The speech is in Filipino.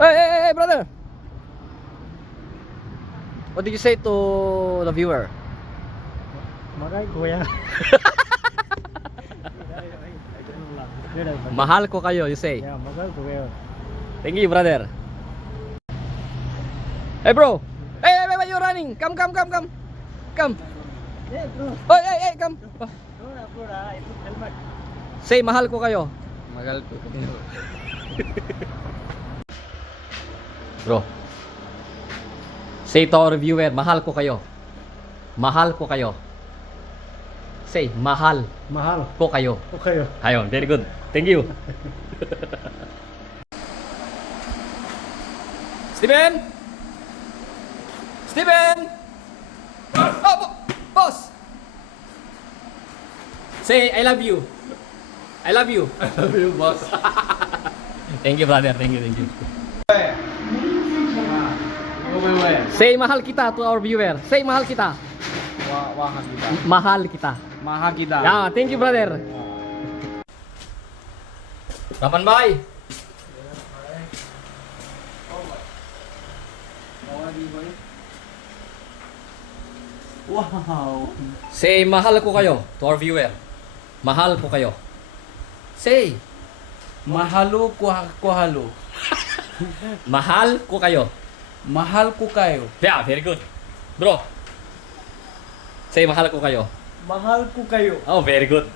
Hey, brother. What did you say to the viewer? Maray kuya. Mahal ko kayo, you say. Yeah, mahal kuya. Thank you, brother. Hey, bro. Hey, why you running? Come. Come. Yeah, bro. Hey, come. Bro, I put helmet. Say, mahal ko kayo. Mahal ko kayo. Bro. Say to our viewer, mahal ko kayo. Mahal ko kayo. Say, mahal Mahal ko kayo. ko kayo. Ayun, very good. Thank you. Steven! Oh, boss! Say, I love you. I love you. I love you, boss. Thank you, brother. Thank you. Wait. Say, mahal kita to our viewer. Say, mahal kita. Wahagida. Mahal kita. Mahagida. Yeah, thank you, brother. Kapan bay? Wow. Say, mahal ko kayo to our viewer. Mahal ko kayo. Say, Mahalo ko halo. mahal ko kayo. Mahal ko kayo. Yeah, very good. Bro. Say, mahal ko kayo. Mahal ko kayo. Oh, very good.